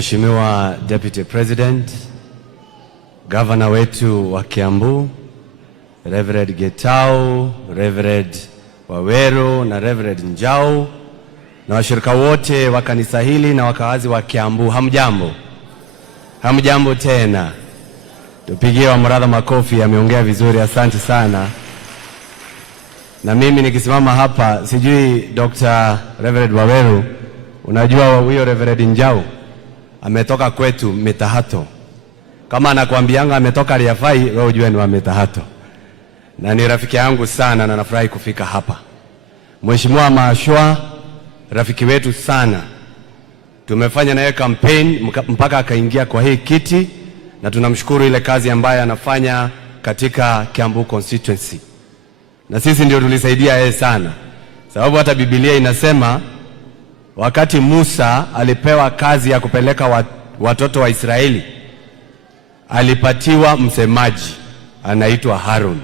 Mheshimiwa Deputy President, Governor wetu wa Kiambu, Reverend Getao, Reverend Waweru na Reverend Njau na washirika wote wa kanisa hili na wakazi wa Kiambu, hamjambo? Hamjambo tena. Tupigie Wamradha makofi, ameongea vizuri, asante sana. Na mimi nikisimama hapa, sijui Dr. Reverend Waweru, unajua huyo Reverend Njau ametoka kwetu Metahato. Kama anakuambianga ametoka Riafai, wewe ujue ni wa Metahato. Na ni rafiki yangu sana na nafurahi kufika hapa. Mheshimiwa Mashwa, rafiki wetu sana. Tumefanya naye campaign mpaka akaingia kwa hii kiti, na tunamshukuru ile kazi ambayo anafanya katika Kiambu constituency. Na sisi ndio tulisaidia yeye sana. Sababu hata Biblia inasema wakati Musa alipewa kazi ya kupeleka watoto wa Israeli, alipatiwa msemaji anaitwa Harun.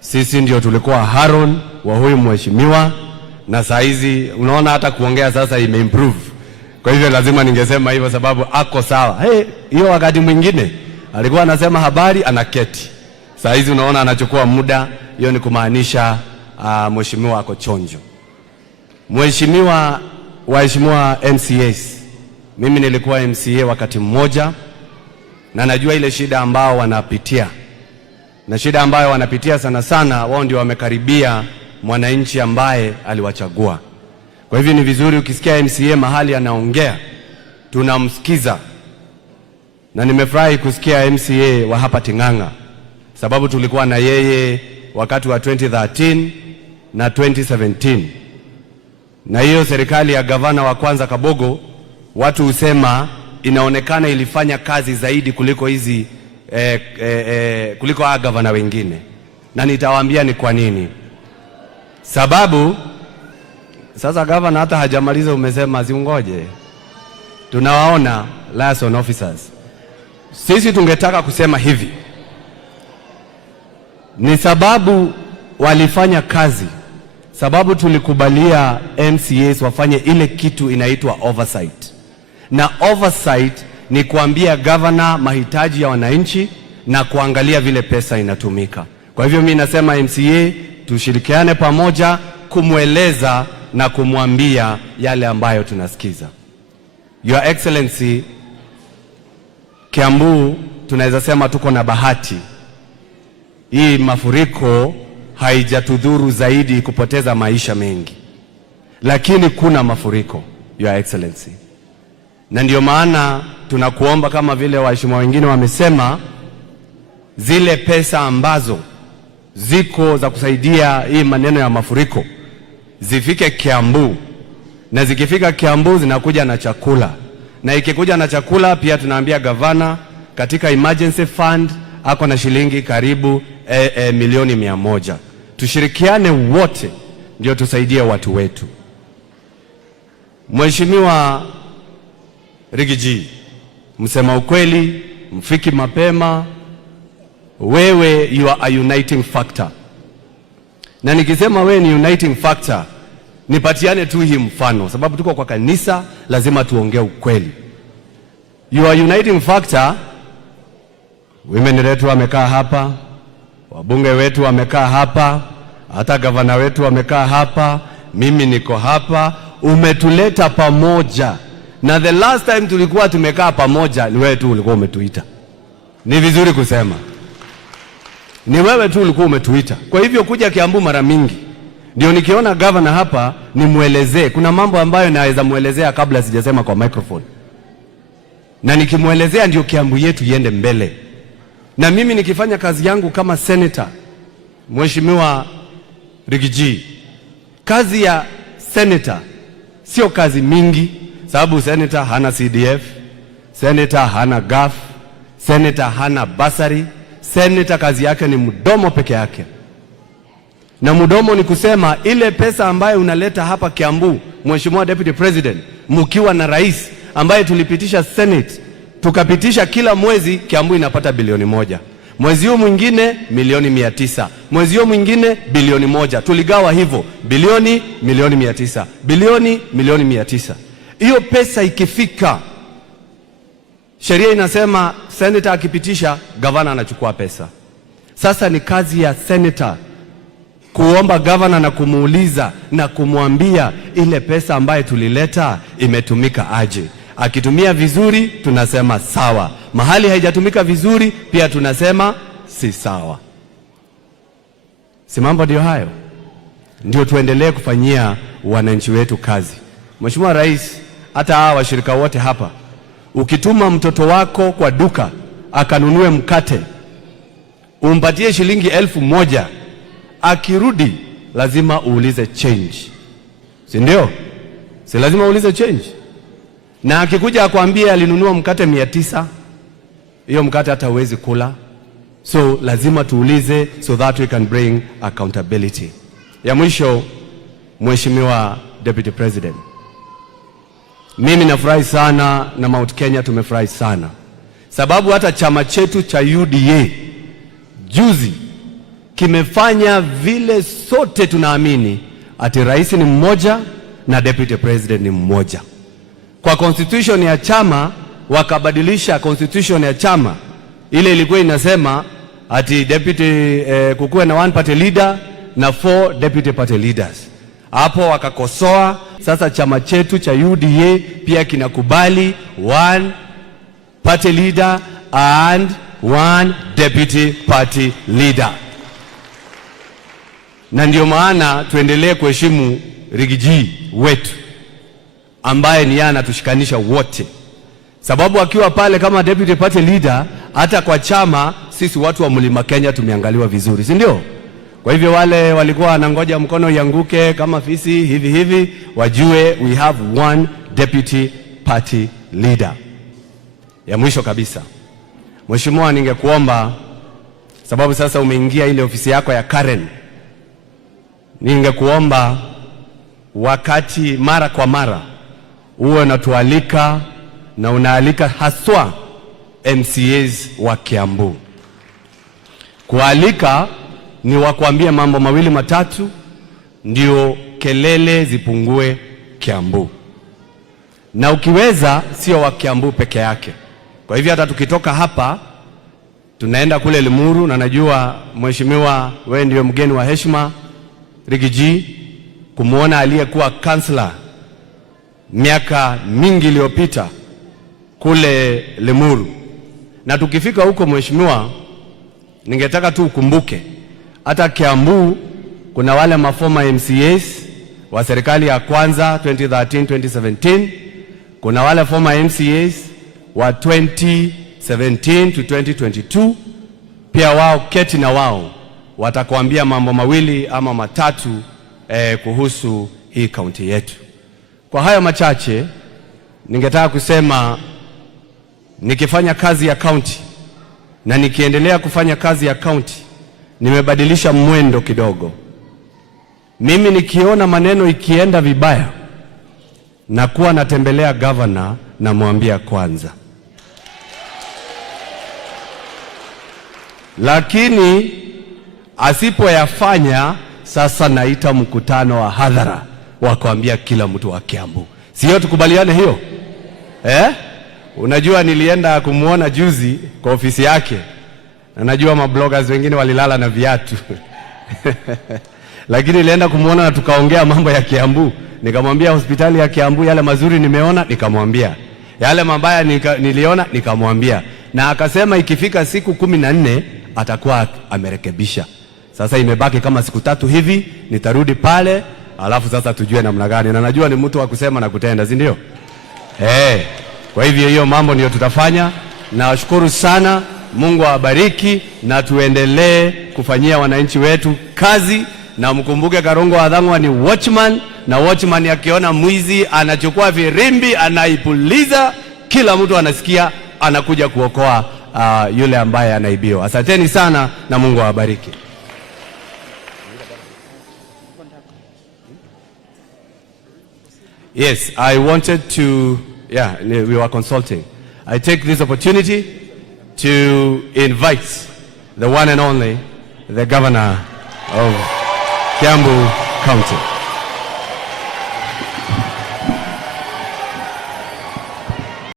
Sisi ndio tulikuwa Harun wa huyu mheshimiwa, na saa hizi unaona hata kuongea sasa imeimprove. Kwa hivyo lazima ningesema hivyo sababu ako sawa. Hiyo wakati mwingine alikuwa anasema habari anaketi. Saa hizi unaona anachukua muda, hiyo ni kumaanisha mheshimiwa ako chonjo. Waheshimiwa MCAs, mimi nilikuwa MCA wakati mmoja na najua ile shida ambao wanapitia. Na shida ambayo wanapitia sana sana, wao ndio wamekaribia mwananchi ambaye aliwachagua. Kwa hivyo ni vizuri ukisikia MCA mahali anaongea, tunamsikiza. Na nimefurahi kusikia MCA wa hapa Ting'ang'a, sababu tulikuwa na yeye wakati wa 2013 na 2017. Na hiyo serikali ya gavana wa kwanza Kabogo, watu husema inaonekana ilifanya kazi zaidi kuliko hizi kuliko gavana wengine. Na nitawaambia ni kwa nini. Sababu sasa gavana hata hajamaliza, umesema zingoje. Tunawaona liaison officers. Sisi tungetaka kusema hivi, ni sababu walifanya kazi, sababu tulikubalia MCAs wafanye ile kitu inaitwa oversight. Na oversight ni kuambia governor mahitaji ya wananchi na kuangalia vile pesa inatumika. Kwa hivyo mimi nasema MCA tushirikiane pamoja kumweleza na kumwambia yale ambayo tunasikiza. Your Excellency, Kiambu tunaweza sema tuko na bahati. Hii mafuriko haijatudhuru zaidi kupoteza maisha mengi. Lakini kuna mafuriko, Your Excellency. Na ndio maana tunakuomba kama vile waheshimiwa wengine wamesema, zile pesa ambazo ziko za kusaidia hii maneno ya mafuriko zifike Kiambu. Na zikifika Kiambu zinakuja na chakula. Na ikikuja na chakula pia tunaambia gavana katika emergency fund ako na shilingi karibu milioni 100. Tushirikiane wote ndio tusaidie watu wetu. Mheshimiwa Rigiji, msema ukweli, mfiki mapema, wewe you are a uniting factor. Na nikisema wewe ni uniting factor, nipatiane tu hii mfano, sababu tuko kwa kanisa, lazima tuongee ukweli. You are uniting factor. Women wetu wamekaa hapa, wabunge wetu wamekaa hapa, hata gavana wetu wamekaa hapa, mimi niko hapa. Umetuleta pamoja. Na the last time tulikuwa tumekaa pamoja ni wewe tu ulikuwa umetuita. Ni vizuri kusema ni wewe tu ulikuwa umetuita. Kwa hivyo kuja Kiambu mara mingi, ndio nikiona governor hapa nimuelezee. Kuna mambo ambayo naweza muelezea kabla sijasema kwa microphone. Na nikimuelezea ndio Kiambu yetu iende mbele. Na mimi nikifanya kazi yangu kama senator, Mheshimiwa Rigiji, kazi ya senator sio kazi mingi, sababu senator hana CDF, senator hana GAF, senator hana basari. Senator kazi yake ni mdomo peke yake. Na mdomo ni kusema ile pesa ambayo unaleta hapa Kiambu, Mheshimiwa Deputy President, mkiwa na rais ambaye tulipitisha Senate, tukapitisha kila mwezi Kiambu inapata bilioni 1. Mwezi huu mwingine milioni 900. Mwezi huu mwingine bilioni 1. Tuligawa hivyo, bilioni, milioni 900. Bilioni, milioni 900. Hiyo pesa ikifika sheria inasema senator akipitisha, gavana anachukua pesa. Sasa ni kazi ya senator kuomba gavana na kumuuliza na kumwambia ile pesa ambayo tulileta imetumika aje. Akitumia vizuri tunasema sawa, mahali haijatumika vizuri pia tunasema si sawa. Si mambo ndio hayo? Ndio tuendelee kufanyia wananchi wetu kazi. Mheshimiwa Rais, hata hawa washirika wote hapa, ukituma mtoto wako kwa duka akanunue mkate, umpatie shilingi 1,000, akirudi lazima uulize change, si ndio? Si lazima uulize change? Na akikuja akwambie alinunua mkate 900, hiyo mkate hata huwezi kula. So lazima tuulize so that we can bring accountability. Ya mwisho, Mheshimiwa Deputy President, mimi nafurahi sana na Mount Kenya tumefurahi sana, sababu hata chama chetu cha UDA juzi kimefanya vile sote tunaamini ati rais ni mmoja na Deputy President ni mmoja. Kwa constitution ya chama wakabadilisha constitution ya chama, ile ilikuwa inasema ati deputy kukuwe na 1 party leader na 4 deputy party leaders. Hapo wakakosoa. Sasa chama chetu cha UDA pia kinakubali 1 party leader and 1 deputy party leader. Na ndio maana tuendelee kuheshimu Rigiji wetu ambaye ni yeye anatushikanisha wote, sababu akiwa pale kama deputy party leader, hata kwa chama sisi watu wa Mlima Kenya tumeangaliwa vizuri, si ndio? Kwa hivyo wale walikuwa wanangoja mkono ianguke kama fisi hivi wajue we have 1 deputy party leader. Ya mwisho kabisa, Mheshimiwa, ningekuomba, sababu sasa umeingia ile ofisi yako ya Karen, ningekuomba wakati mara kwa mara uwe unatualika na unaalika haswa MCAs wa Kiambu. Kualika ni wakuambia mambo mawili matatu ndio kelele zipungue Kiambu, na ukiweza sio wa Kiambu peke yake. Kwa hivyo hata tukitoka hapa tunaenda kule Limuru, na najua Mheshimiwa wewe ndio mgeni wa heshima Rigiji, kumuona aliyekuwa kansla miaka mingi iliyopita kule Limuru. Na tukifika huko Mheshimiwa, ningetaka tu ukumbuke hata Kiambu kuna wale mafoma MCAs wa serikali ya kwanza 2013 2017, kuna wale former MCAs wa 2017 to 2022, pia wao keti na wao watakuambia mambo mawili ama matatu kuhusu hii kaunti yetu. Kwa hayo machache ningetaka kusema, nikifanya kazi ya kaunti na nikiendelea kufanya kazi ya kaunti, nimebadilisha mwendo kidogo. Mimi nikiona maneno ikienda vibaya, na kuwa natembelea governor na mwambia kwanza, lakini asipoyafanya sasa naita mkutano wa hadhara wa kuambia kila mtu wa Kiambu. Sio tukubaliane hiyo? Unajua nilienda kumuona juzi kwa ofisi yake, na najua mabloggers wengine walilala na viatu lakini nilienda kumuona na tukaongea mambo ya Kiambu. Nikamwambia hospitali ya Kiambu yale mazuri nimeona, nikamwambia yale mabaya niliona, nikamwambia, na akasema ikifika siku 14 atakuwa amerekebisha. Sasa imebaki kama siku 3 hivi, nitarudi pale, alafu sasa tujue namna gani, na najua ni mtu wa kusema na kutenda, si ndio? Kwa hivyo hiyo mambo ndio tutafanya. Nawashukuru sana, Mungu awabariki, na tuendelee kufanyia wananchi wetu kazi. Na mkumbuke Karongo Athang'wa ni watchman, na watchman akiona mwizi anachukua virimbi anaipuliza, kila mtu anasikia, anakuja kuokoa yule ambaye anaibiwa. Asanteni sana na Mungu awabariki. Yes, I wanted to, we were consulting. I take this opportunity to invite the one and only, the governor of Kiambu County.